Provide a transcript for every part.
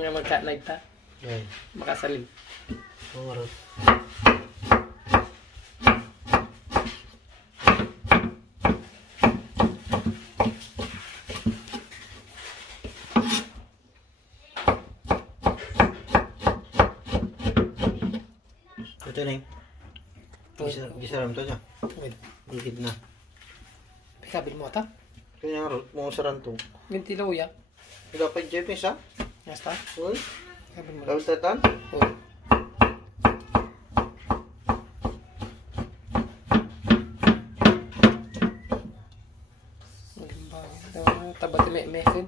nga magka-night ta. Ay. Makasalim. Oo nga rin. Ito na yung gisaram to dyan. Gigid na. Pikabil mo ata? Kaya nga rin, mga saran to. Mintilaw ya. Dapat Jepes ha? Ya está. Uy, Pikabil mo. dapat tatan? Uy. Tabat may mesin.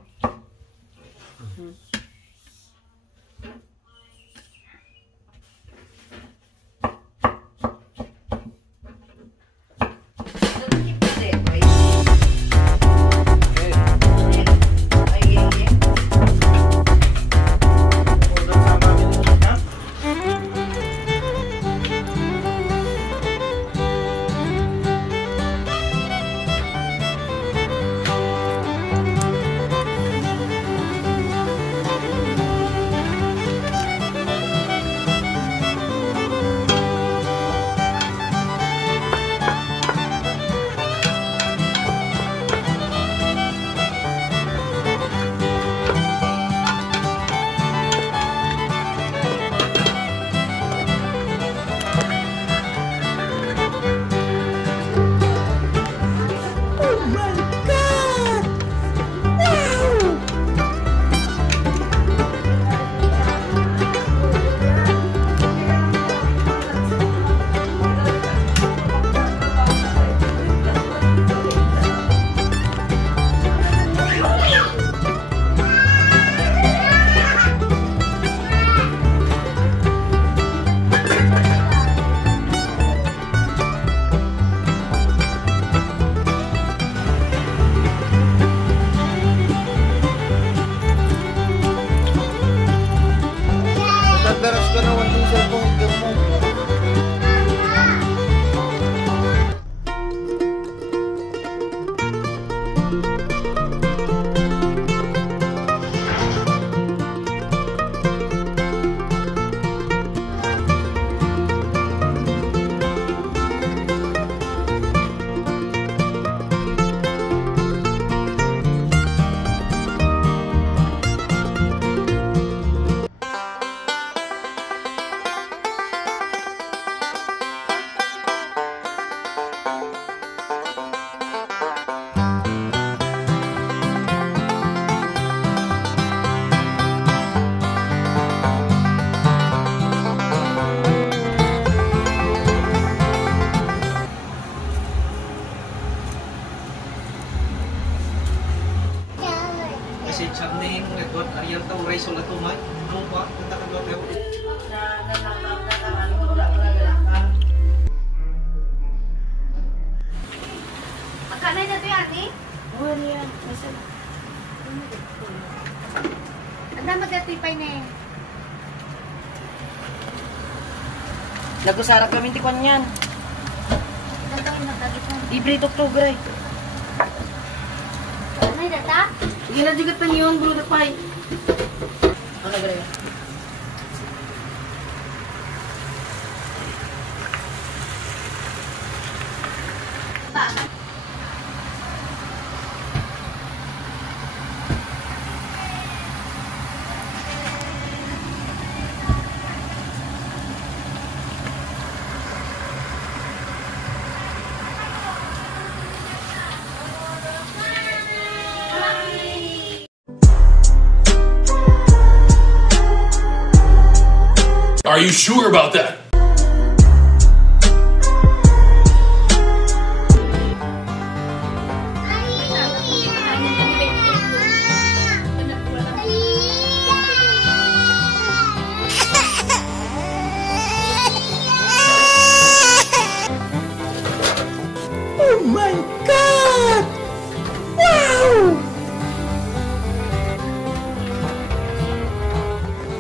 Daras ka naman din sa itong higam mo. Kasi charning network Ariel tau race ulat umay. Ano ba? Kita kan tayo. Magkano na ito yan, eh? Oo, ano yan? Nasa... Anda magkatipay na eh. Nagusarap kami tikwan yan. Ilan tayo magkagipon? Libre Oktubre. Ano yung data? Gila juga tanyon, bro, dapay. Ano gaya? Ba? Are you sure about that? Oh my God! Wow!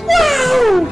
Wow!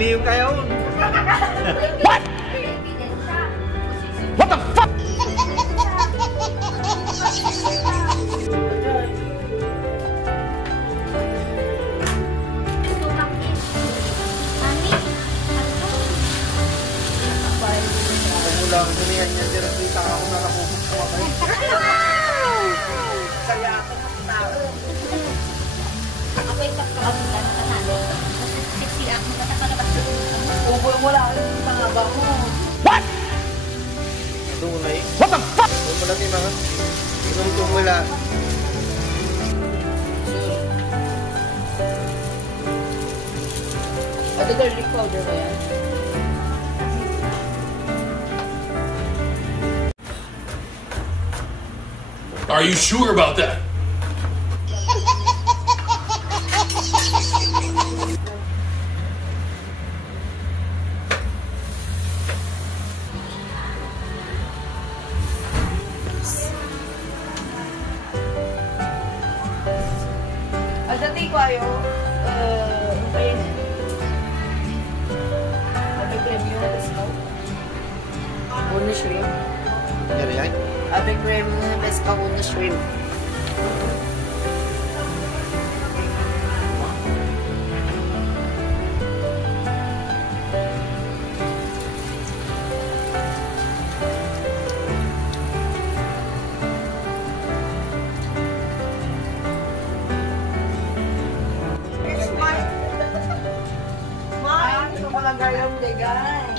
Liliw kayo. What? What the fuck? Lang, dumihan niya dyan ang kita ako na nakukot ko kayo. Kaya ako ng tao. Ako yung pagkakabutan na kanalo. Sexy ako natakalabas sa Uboy mo lang yung pangaba mo. Doon na eh. What the fuck? Doon mo lang yung mga. Doon ko wala. Ito garlic powder ba yan? Are you sure about that? Dati ko ayo, ngayon, abig cream yung pescaw. Uni shrimp. Yari yan? Abig cream pescaw uni shrimp. Gayam de gay.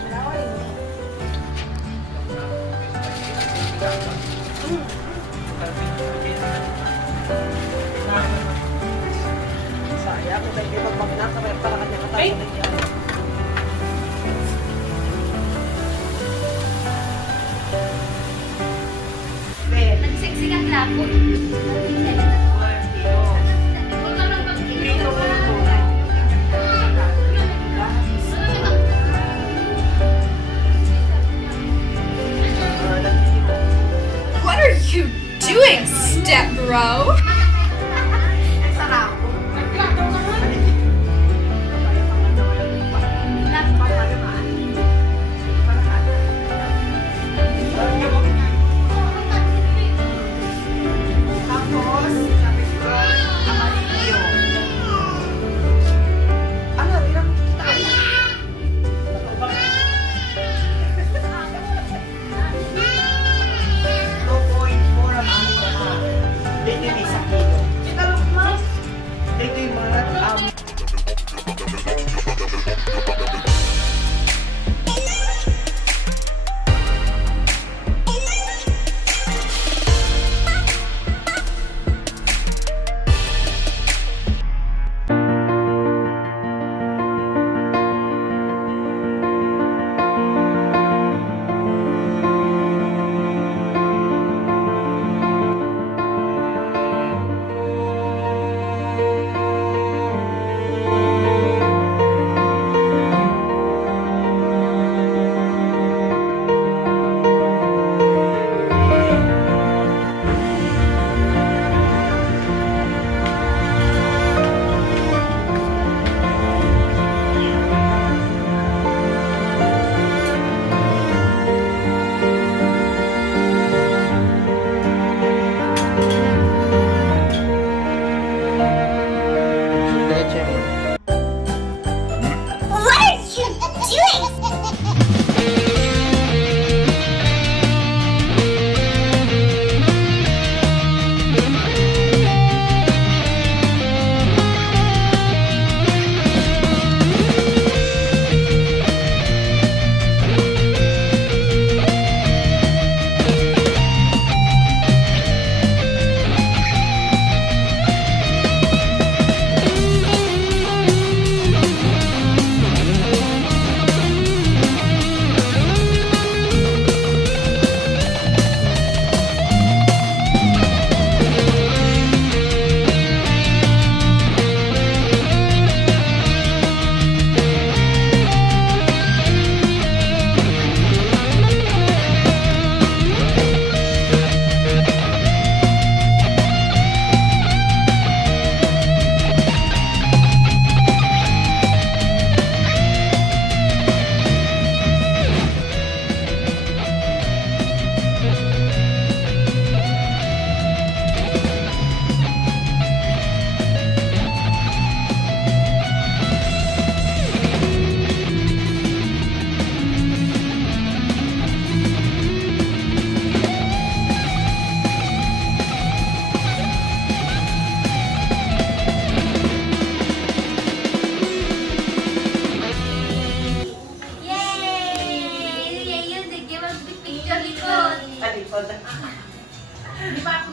Saya ko tayo magpamina sa para kanya katayo niya. Nagsexy ka klapon. Huwag ka lang pag-ito. What are you doing, step bro? Sakit.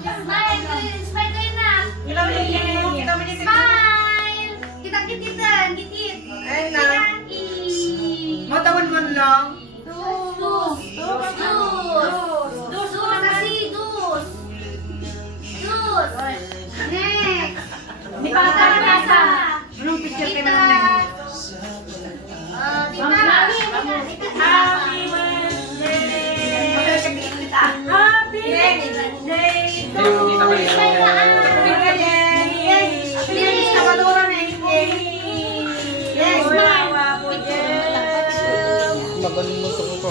Smile kayo na. Smile. Kita-kititan. Gitit. Ayun na. Matawan man lang. Dus. Kasi dus. Next. Di ba ka nasa? Anong picture kayo Kita. naman? Tita. Happy birthday to Please. Magaling mo ito ko.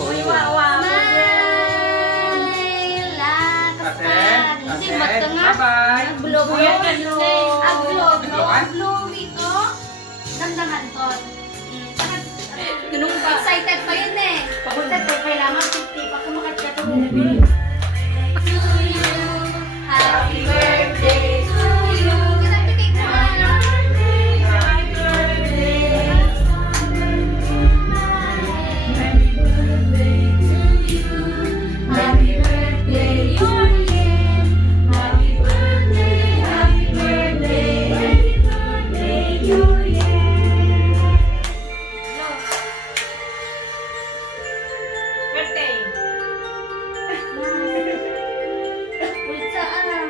Bye-bye. Excited pa yun eh. Papunta tayo kailangan 50 pa kumakat ka to. Happy birthday to you. Kita pitik mo. Happy birthday, Yorien. Happy birthday, happy birthday, happy birthday, Yorien. Birthday. Pulsa ah.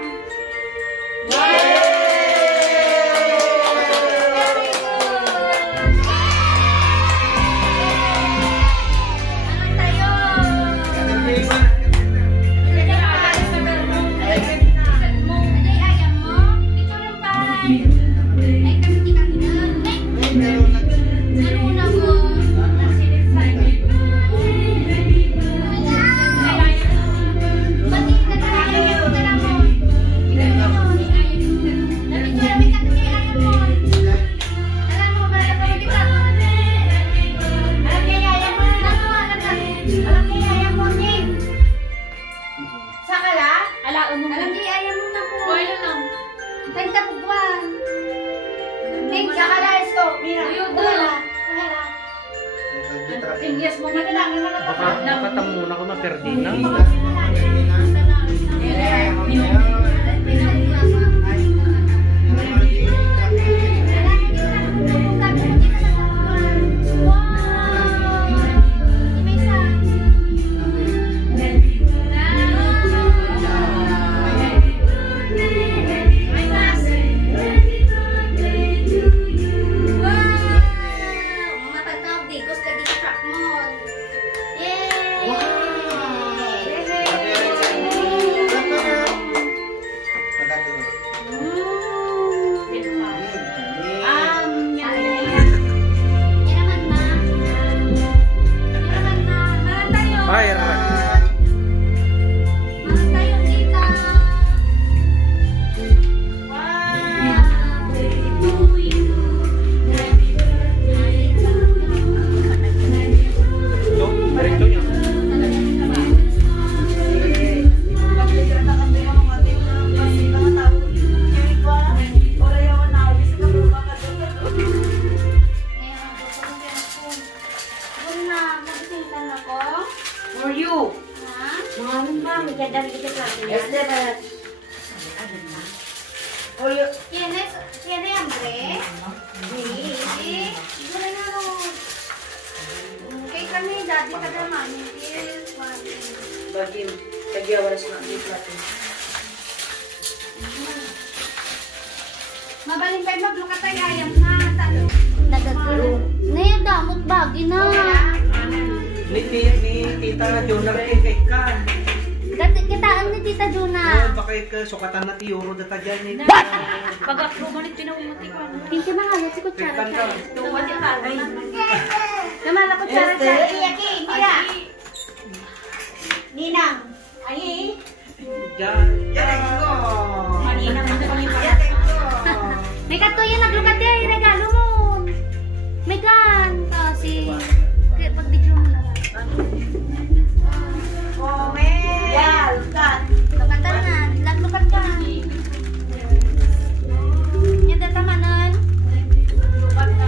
Alaon mo. Alam niya, ayaw mo na po. Wala lang. Tanda po buwan. Thank you. Saka lang ito. Mira. Ayun, Wala. wala. Yes mo na lang. Nakatang muna ko na Ferdinand. Bye, Rara. Diretso niya. For you. Ha? Mahal ba? Maganda rin kita klase niya. Yes, sir. For you. ¿Tiene hambre? Sí. Gulay nga ro. Kay kami, dati ka naman. Bagim. Kagyawaras na ang klase. Mabaling kayo maglukatay ayam na. Nagagalo. Naya damot bagi na. Ni Tita Jonar kay ka. Dati kitaan ni Tita Juna. Baka ka sukatan na ti euro data dyan ni. Pag-apro mo nito pinawumati ko. Pinti na nga si kutsara. Tuwad yung tagay. Namala kutsara sa Yaki, mira. Ninang. Ay. Diyan. Yan ko. Maninang mo kami pa. May katuya naglukat yan, regalo mo. May gan. Si pag-video mo naman. Yeah, cut. Lukatan na. Naglukat ka. Yan datamanan. Lukat na.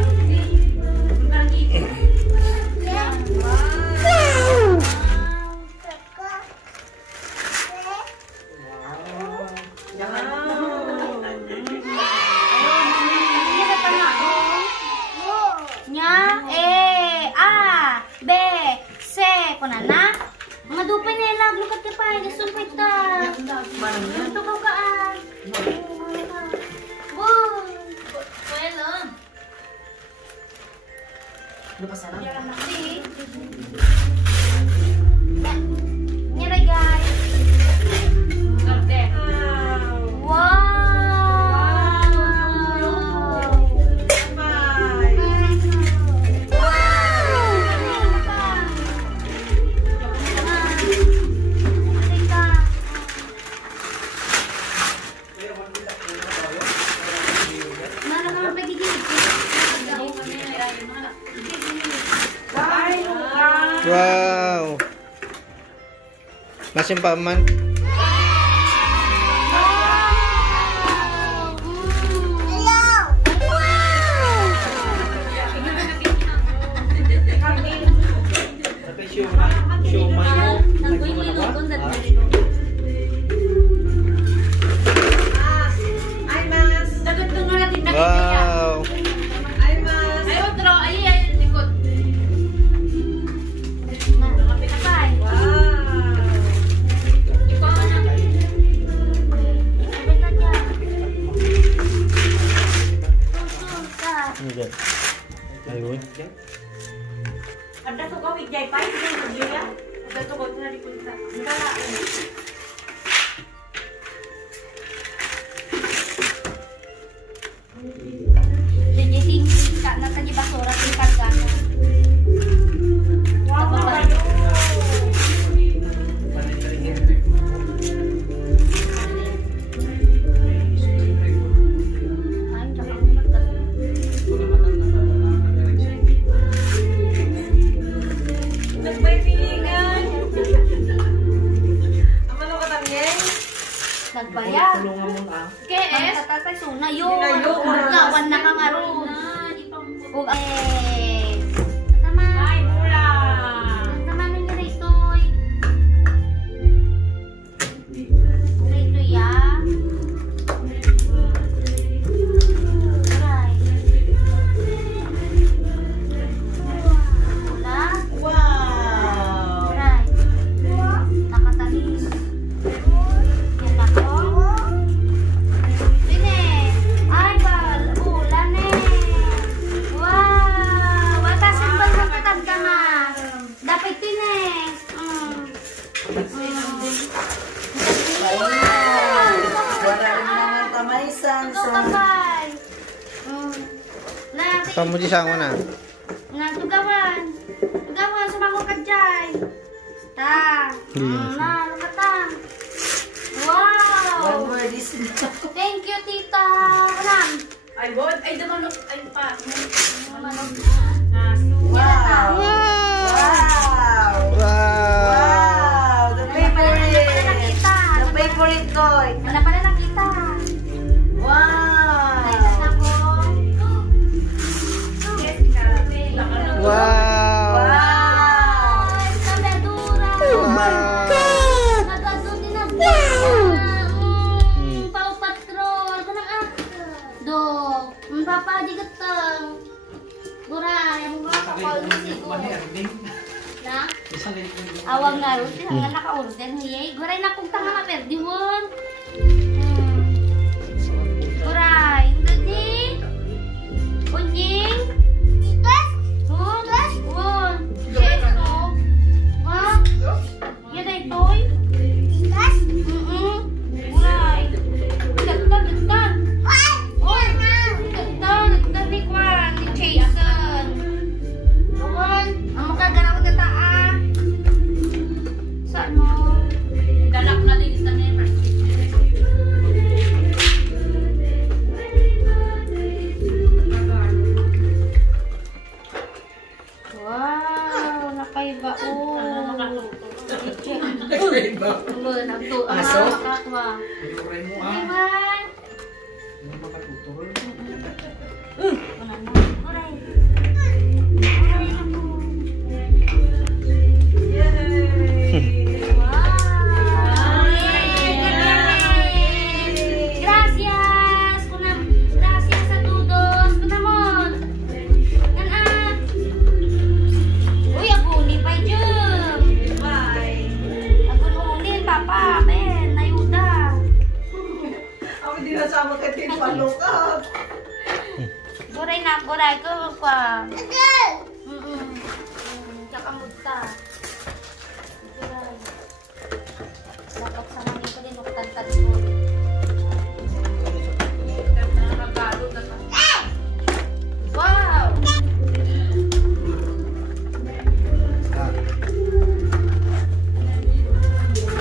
Wow. Masin pa man. Tapi siomay mo. Nanggoy mo yung lukon na Dagat ko nga natin nakita. Wow. Ay, otro. Ay, likod. Kapay. Ayun. Ada to kau wijay pa ini dia. Ada to kau tadi punta. Enggak. Jadi tinggi kak na tadi basura tingkat kan. Nagbayad. KS. Tatay suna yun. Gawan na kang aron. Ug tama. Ay, mula. Tama ninyo rito. Rito ya. Aray. Wala. Wow. Aray. Nakatalis. Yan ako. Sine. Ay, ulan eh. Wow. Watasin ba ng katanda na? Dapat din eh. Ito kapay. Kamu di sango na. Tugawan. Tugawan sa mga kajay. Ta. Na, lukatan. Wow. Thank you, tita. Ulan. Ay, bod. Ay, damanok. Ay, pa. Wow. Wow. The favorite toy. Wala pala nakita. Wow. Nakita na ko. Wow. Ay, sa verdura. Oh my God. Nagado din ang Pau Patrol. Kanang do. Papa di gatang. Guray, ang mga kapal ni siguro. Na? Awang nga rin, tinangan naka-order niya. Guray na kung tanga ma-perdi mo. Guray, hindi. Kunjing. Ikas. Ikas. Yes, no. Ha? Yan ay toy. Ikas. Guray. Gagdan. Oy, gagdan ni Kwan, ni Jason. Kawan, ang makaganaw na taa. Saan mo? Dalak na din kita niya. Wow, nakaiba. Aso? Nakakwa. Ayuray mo ah. Iwan. Hindi makatutol. Wala na. Guray. Guray ako. Wow! Gracias! Gracias sa todos! Kunamon! Nan. Uy, aguni pa dyan! Agununin, papa! Ben, ayuda! Ako di nasama kay Tin Palukat. Guray na, guray ko pa! Kakamudta! Guray! Dapat sa mami ko din, uktan-tan ko. Wow!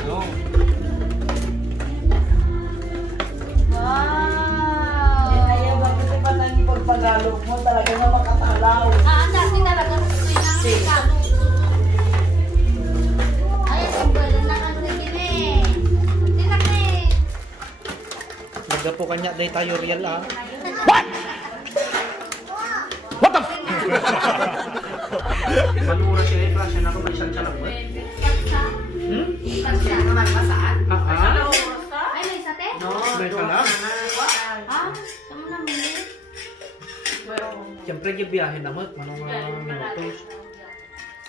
No. Wow! Ayaw ba kasi pa nang ipagpagalog mo talaga na makatalaw. Dati talaga gusto yung Aga po kanya day tayo real ah. What the? Malura siya eh, siya na kamay siyang chalak ba? Ay, may sate? May salam. Ah, saan mo namili? Siyempre yung biyahe na mat, manong minutos.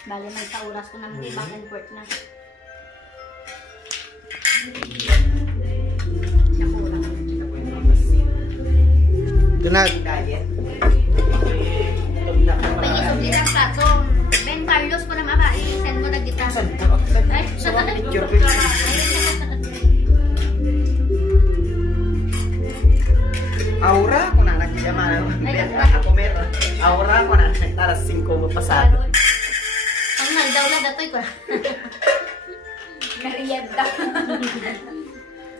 Bale, may sa oras ko namin back and forth na. Dunag. Pag-isubli ng plato. Ben Carlos ko na mabali. Send mo na kita. Ay, sa Aura ko na nagkiyama. Ako meron. Aura ko na alas 5 mo pasado. Ang naldaw na datoy ko. Merienda.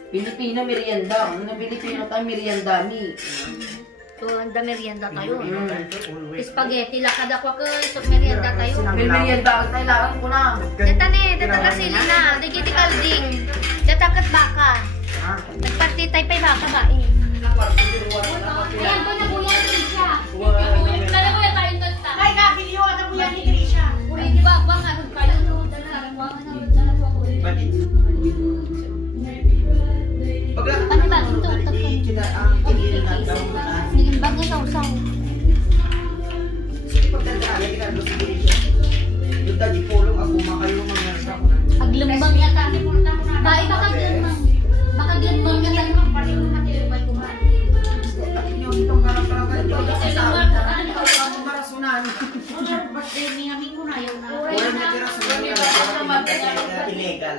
Pilipino merienda. Ang Pilipino tayo merienda ni. So, handa merienda tayo. Spaghetti lakad ako ko. So, merienda tayo. Merienda ang kailangan ko na. Data ne, data ka sili na. Digiti kalding. Data kat baka. Nagparty tayo pa baka ba eh. Ayan po na buya ni siya. Kala ko yung tayo tata. Ay, kabiliyo at ang buya ni Grisha. Uri, di ba? Bang ano kayo no? Dala po ako. Ano ba? Ito, naging bagay sa usang. Aglembang yata. Bae, baka glembang. Baka glembang yata. Illegal.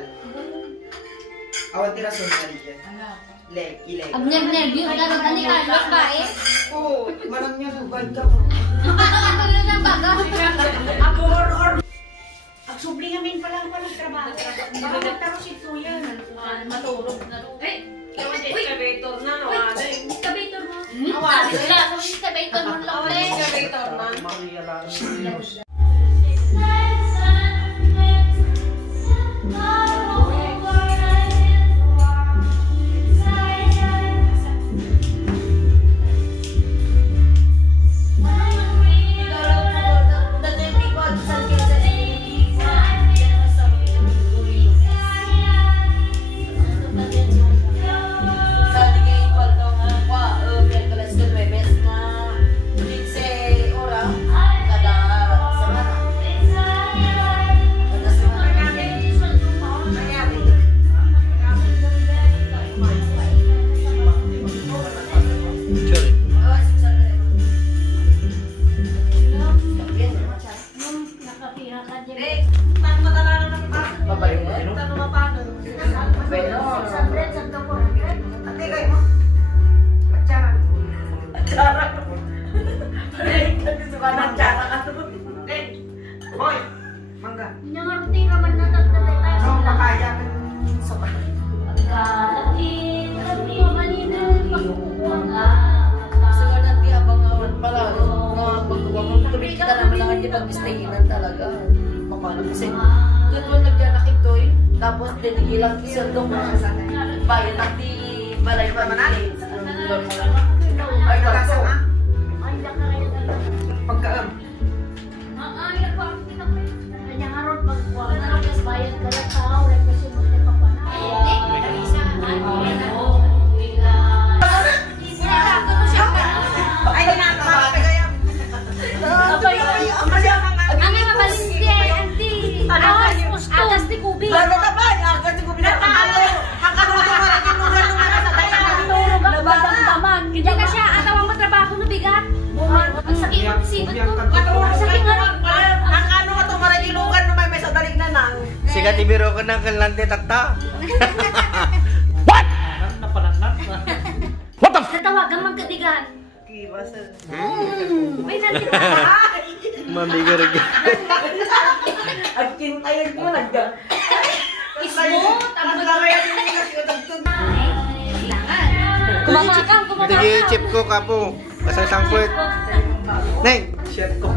Awan tira son Maria. Illegal. Ang nervyo ka ron ani Carlos ba eh? Oo, marang niya dugay ka. Ano lang baga? Ako or agsubli ngamin pa lang trabaho. Pero si Suyan. Matulog na rin. Eh, kaya excavator na, no? Excavator mo. Awan. Wala, kung excavator mo lang eh. Excavator na. Maria lang. Hoy, mangga. Nangaruting naman na tatay tayo. Ano makaya sa Kita naman lang hindi pag-stayinan talaga. Paano kasi doon nagdianak ito eh. Tapos dinigilang kisundok na bayan at di balay pa manali. Ay, kaso. Pagkaam. Hindi na siya atawang matrabaho no bigat. Ang sakit ng sibot ko. Ang sakit nga rin. Ang ano nga itong maragilugan no may sadaling na nang. Siga tibiro ko ng kalante takta. Napananat. What the? Natawagang magkadigan. May nanti pa. Mamigar ka. At kintayan mo nagda. Ismo. Ang laway yung Kumamakang, kumamakang. Sige, chip ko kapo. Kasang sangput. Neng, share ko.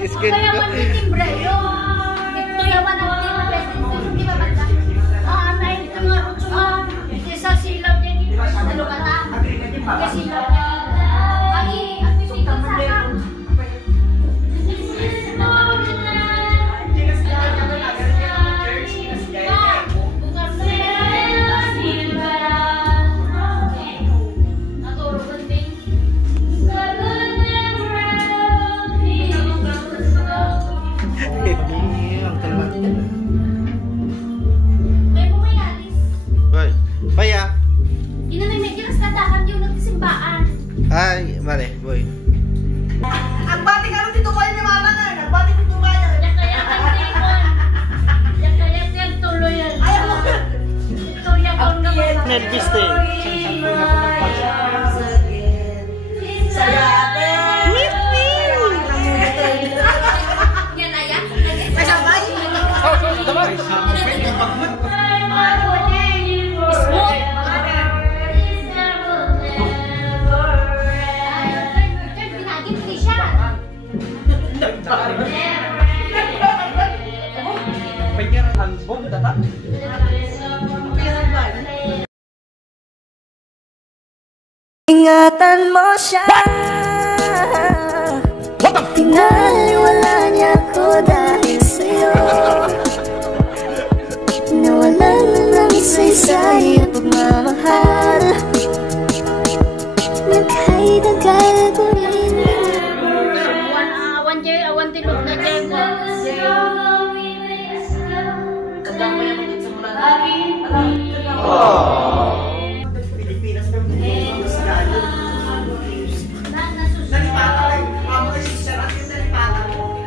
Iskin Kaya ko. man timbre yun. Ito yaman ang timbre. Hindi ba ba? Ah, nain ito nga. Isa si Elvis te. Yan ayan. Ingatan mo siya. Pinaliwala niya ko dahil sa'yo. Nawalan na ng isaysay at pagmamahal. Naghay-dagal ko rin. Awan tilog na dyan. Kadang mo yung magsimula na. Pilipinas na sa galo. Nalipata lang. Amo kasi siya rin yung nalipata mo.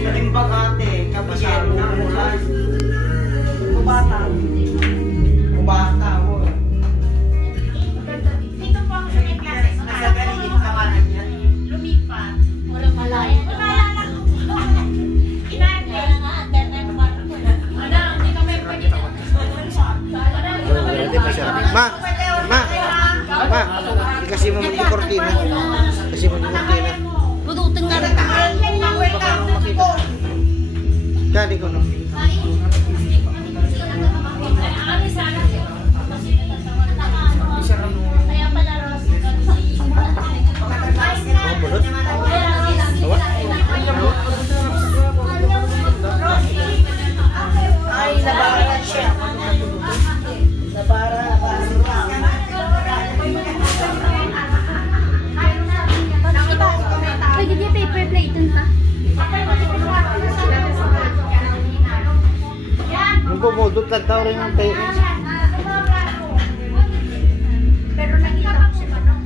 Kalimbang ate, kapasaro na ulan. Kubata. Kubata, wo. Dito po ako sa may klase. Nasa galing ka ba na niya? Lumipat. Walang malaya. Naalala ko. Inate. Ano, hindi kami pwede. Ma, kasi mo magdi-cortina. Kasi mo magdi-cortina. Budutin nga rin. Dali ko no. Kaya pala Ros. Oh, bulot. Ay, nabaran siya. Nabara. Pwede niya paper plate dun ha? Magpupudot lang tao rin ang tayo. Pero nakita ko si Manong.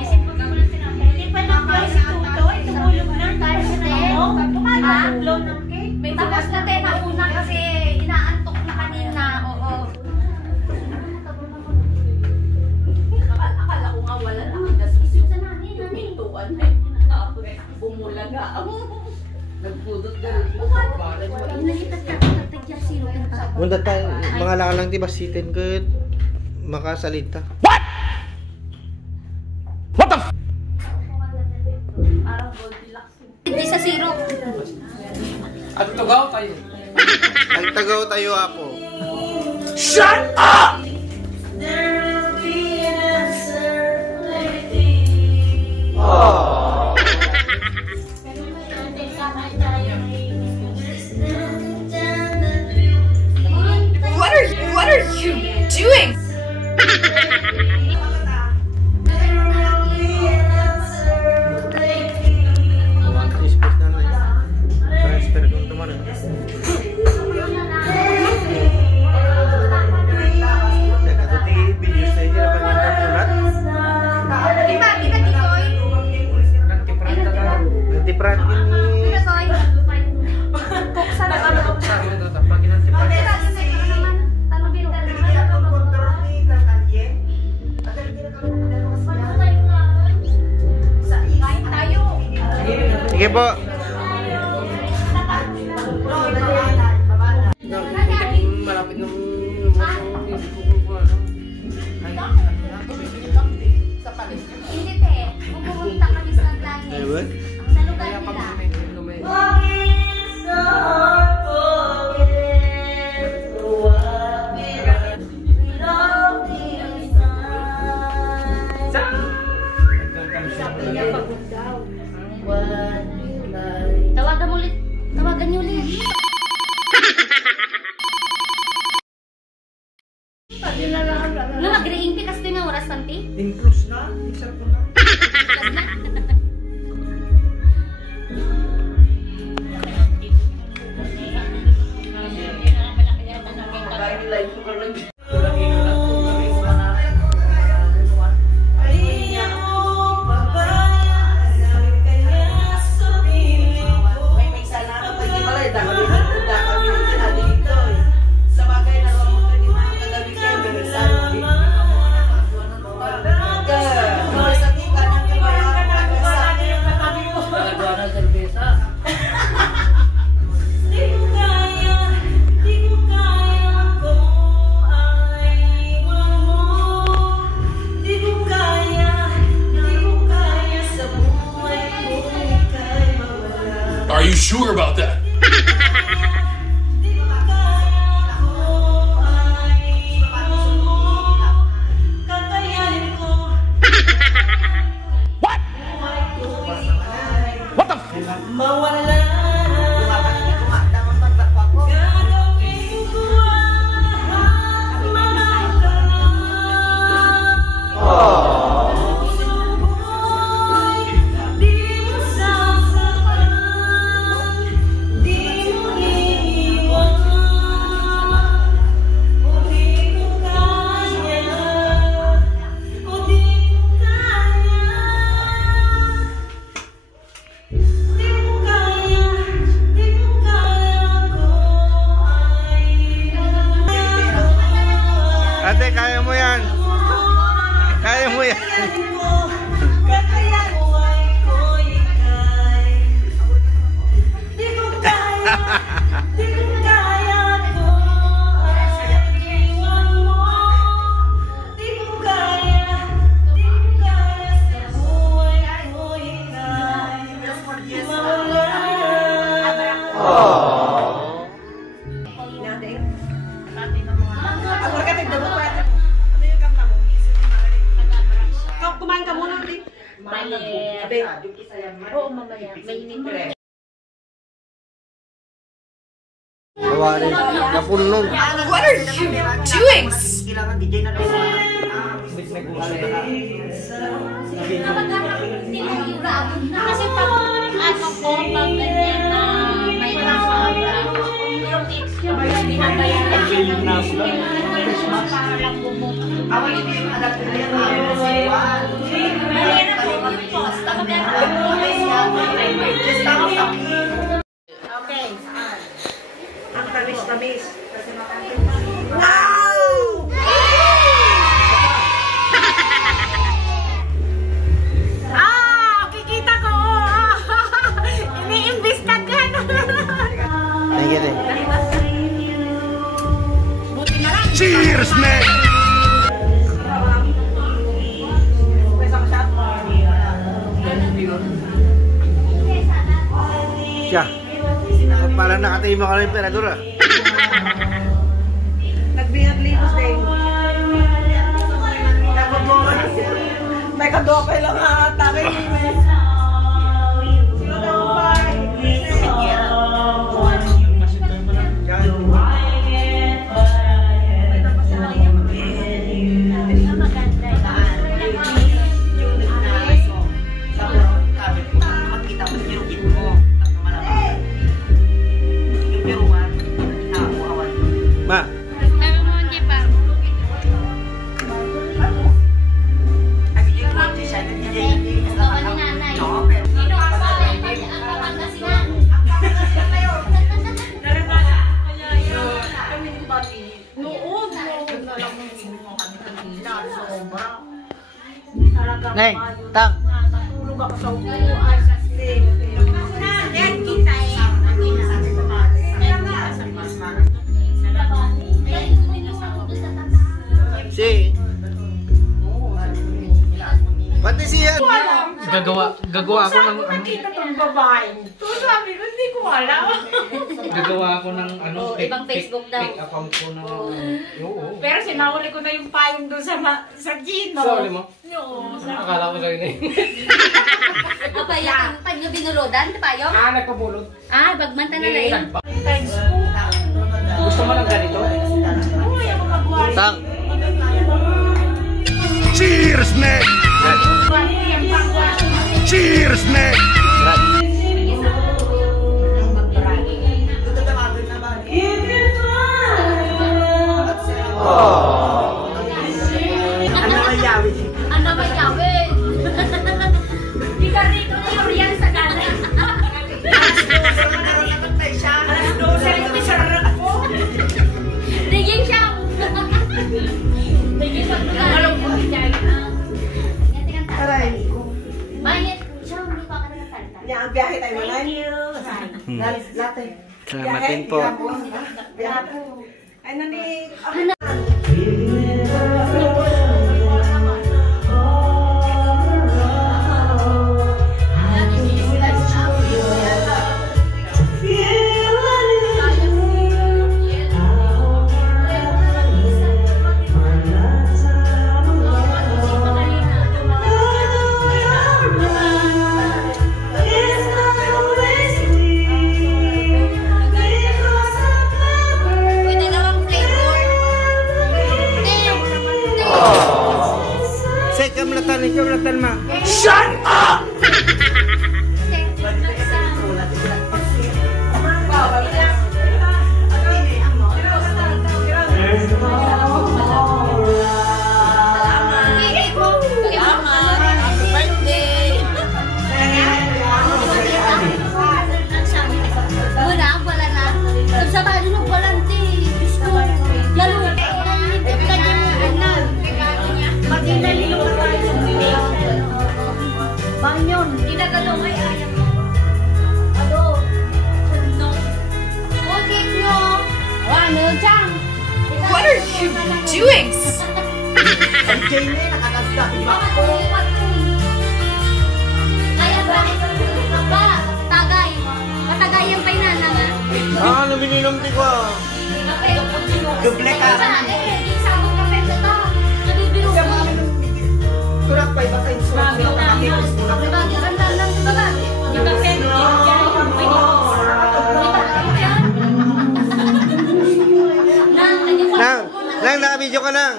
Isip ko ka lang sinabi. Hindi pa na si Tutoy. Tumulog lang tayo sa tayo. Tumatlo ng cake. May tapos na tayo na una kasi inaantok na kanina. Oo. Akala ko nga wala na kasi yung pintuan ay tapos bumulaga. Nagpudot ka rin. Nalipat ka ng tagya sino kanta. Munda tayo, mga lang di basitin ko makasalita. Parang Goldilocks. Hindi sa zero. At tugaw tayo. Nagtagaw tayo apo. What are you doing? Transfer kung tumarin. Nagkatuti videos na hindi naman yung ulat. Nagtipran ini. Sige po. Malapit ng Hindi te. Pupunta kami sa langit. Ano ba? Sa lugar nila. Tawagan mo ulit. Tawagan niyo ulit. Ano nag-ring pi kasi nga oras santi? Inclus na? Isa po na. sure about that? What? What the f? Ate, kaya mo yan. Kaya mo yan. Kumain ka muna ulit. Oo, mamaya. Mainit na. Napulog. What are you doing? Kasi pag ano ko, pag ganyan na may kasama, yung tips yung binabayaran para lang bumuto. Okay. Ang tamis-tamis. Kikita ko! Iniimbis na ka na! Thank you, thank you. Buti na lang. Cheers, man! Siya. Parang nakatayo ka ng emperador ah. Nagbihag-libos din. May kadope lang ha. Takay ni Mes. Sino daw ba? Ma. Sabi mo, hindi pa. Gawa ni nanay. Sino ang Pangasinan? Neng, tang. Natulog ako sa upuan sa slip. Yan kita eh. Si. Pati siya. Gagawa ako ng ano. Nakita tong babae. To sabi ko, hindi ko alam. Gagawa ako ng ano. Ibang Facebook daw. Fake account ko ng oo. Pero sinawali ko na yung payong doon sa Gino. Sawali mo? No. Akala ko sa'yo na yun. Apa yan? Pag nyo binulodan, di ba yun? Nagpabulot. Bagmanta na na yun. Gusto mo ng ganito? Tang. Cheers, man! Cheers, man! Ano ba yawin? Di ka rito na yung riyan sa galing. Riging siya. Riging siya. Aray. Bakit? Siya, hindi pa ka nagsalita. Ang biyahe tayo na. Thank you. Latte. Salamat din po. Ay, nani. belatan, ikaw belatan, ma. What are you doing? Tagayan pa yun na nga. Ano bininom di ko? Duble ka. Sabong kape ko to. Nabibiro ko. Kurak pa iba kayo. Bagay ang lalang ko ba? Yung kape mo. Nang, naka-video ka nang.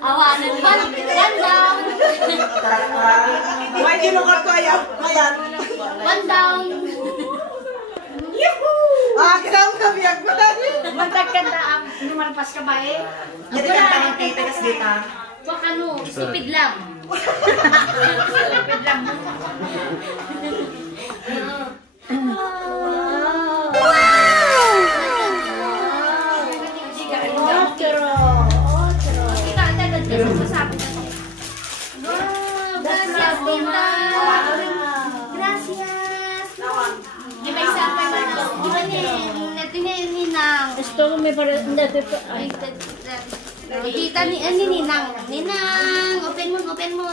Awanan ba? One down. May ginukat ko ayaw. Ayan. One down. Kinang kabiyag pa dali. Magkaganda ang lumalpas ka ba eh? Jadi kanta ng tita kas dita. Wag ano, stupid lang. Stupid lang. Kita agad kasi masasabi na to. Wow, gracias, Tita. Gracias. Di ba isa pa man to? Ito ni Ninang. Gusto ko may para Tita ni Ninang. Ninang, open mo, open mo.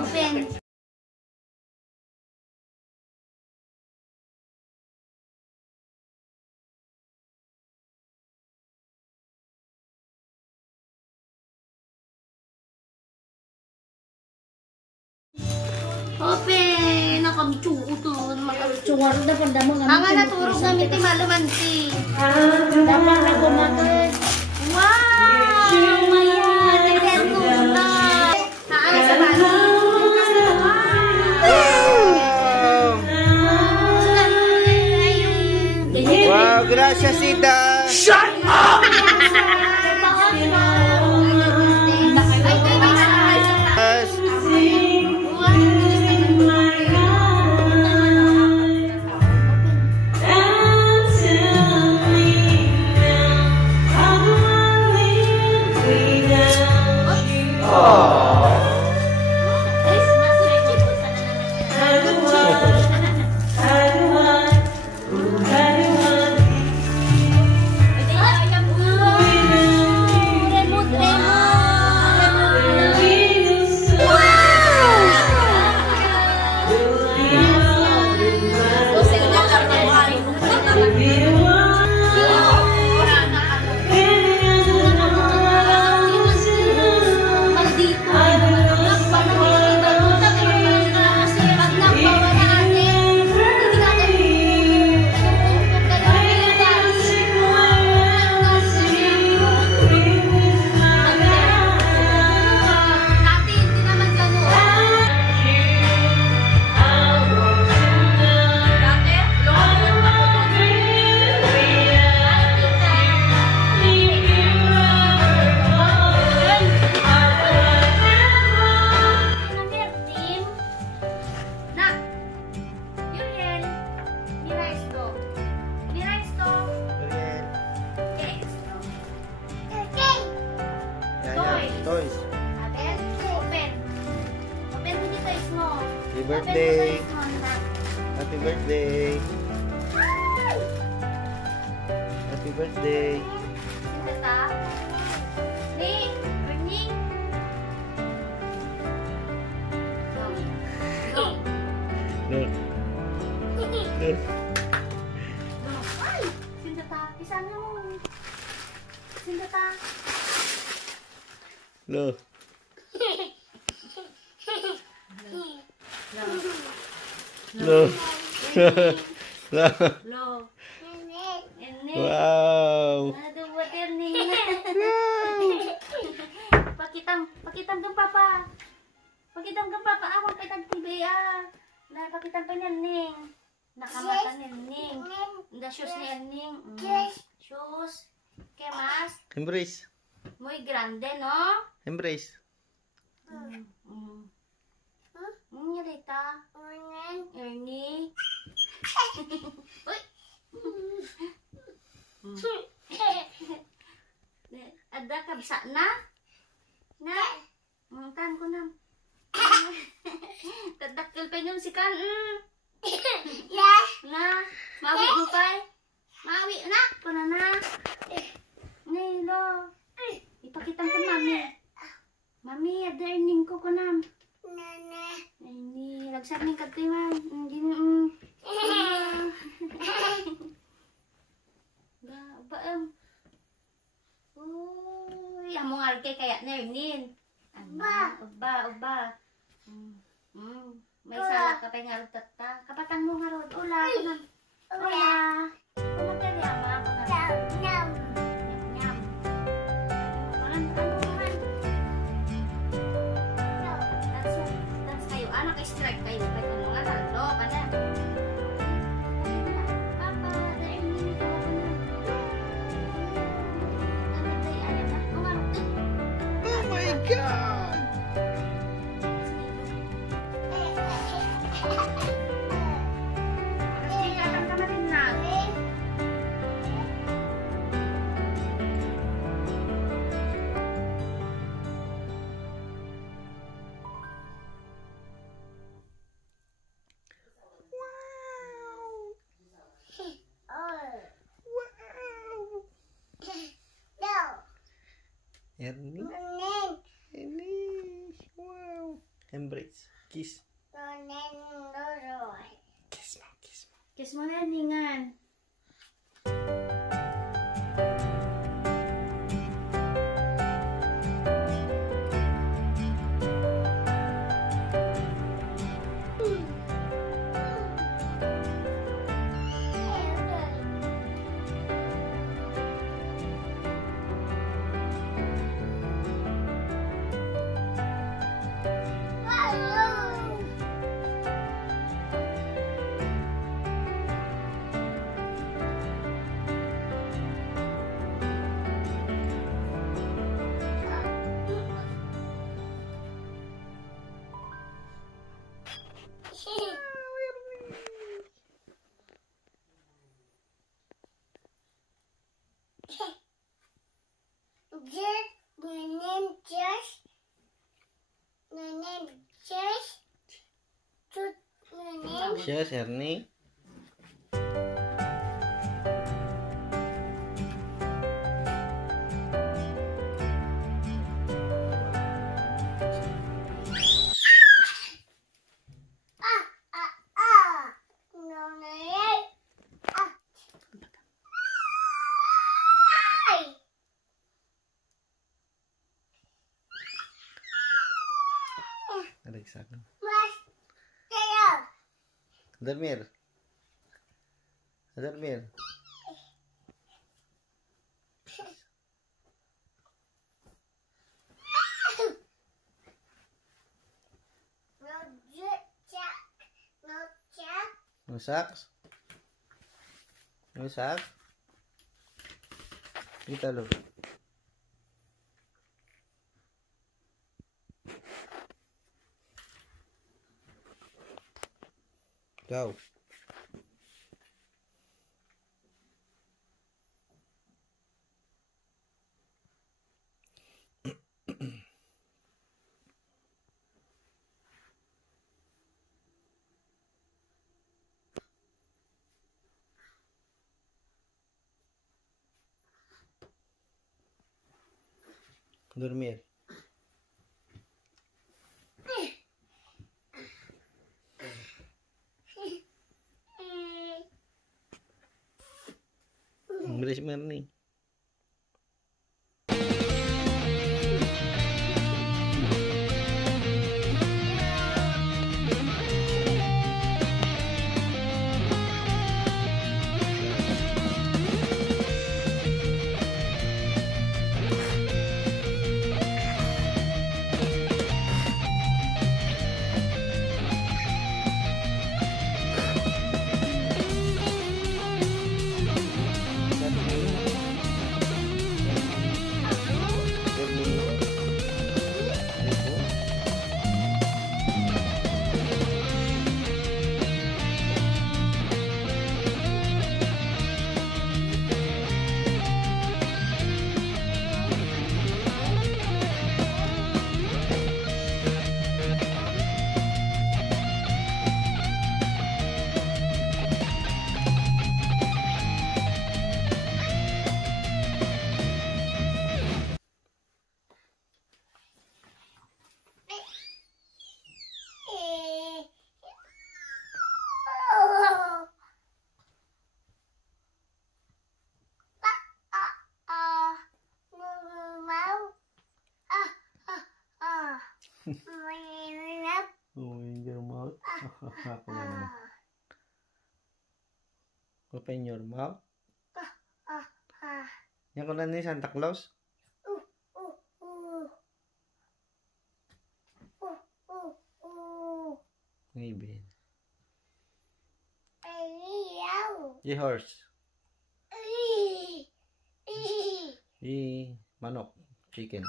Open. Open! Nakamchuo to. Makamchuwar na pa damang mga naturong namin ti malumanti. Damang na kumatay. Wow! Mayan! Nagreto na! Naano sa bali? Wow, gracias, Tita. Shut up! Toys. Open. Open mo dito is mo. Happy birthday. Happy birthday. Happy birthday. Tata. Ning, Ning. No. Ay, sindata. Isama mo. Sindata. No. No. No. Wow. Aduh, buat ini. Pakitang. Pakitam kang papa. Pakitam kang papa. Awang kitang TV Nah, pakitam pa Ning. Nakamata Ning. The shoes ni Ning. Shoes. ¿Qué más? Embrace. Muy grande, ¿no? Embrace. Nyerita. Ernie. Uy. Ada ka bisa na? Na? Kan ko na. Tadakil pa yun si Kan. Na? Mawi mo pa? Mawi na? Kuna na? Nilo. Ipakita ko mami. Mami, ada earning ko kunam. Ini lagsarning katiman. Gini. Baem. Uy, among arke kayak nernin. Uba. May salah ka pa nga tata. Kapatang mo nga rod. Ula. Ula. Kuna ka rin ama. Nyam. Dance kayo. Anak strike kayo. Kaya mga taldo ka na. Papa, dahil ka na. Oh my God! Ernie. Wow. Embrace. Kiss. Kiss mo na ningan. Cheers, Ernie. Ada sana. Darmir. Darmir. Rusak. Rusak. Kita lo. Go. Dormir. Beres nih. Open your mouth. Ako naman. Open your mouth. Yan ko na ni Santa Claus. Maybe. The horse. The manok. Chicken.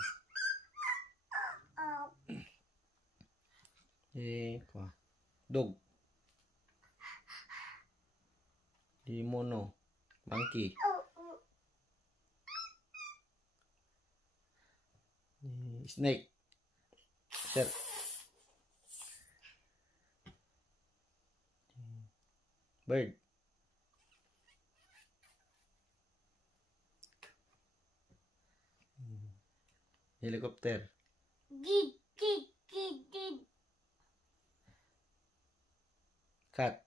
The dog. The mono. Monkey. The snake. Sir. Bird. Helicopter. Cat.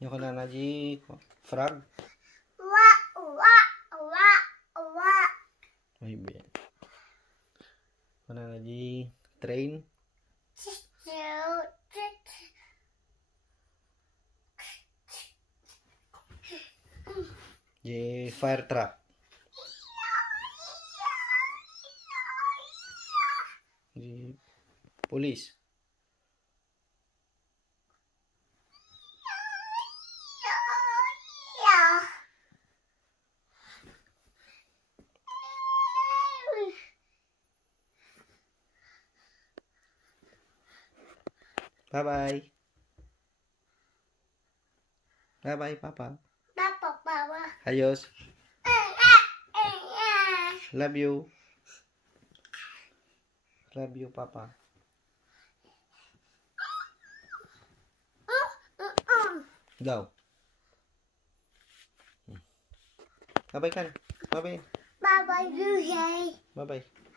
Yung kanana di frog. Maybe. Kanana di train. Di fire truck. Di police. Bye-bye. Bye-bye, Papa. Adios. Love you. Love you, Papa. Go. Bye-bye, kan. Bye-bye. Bye-bye, Bye-bye. Bye-bye.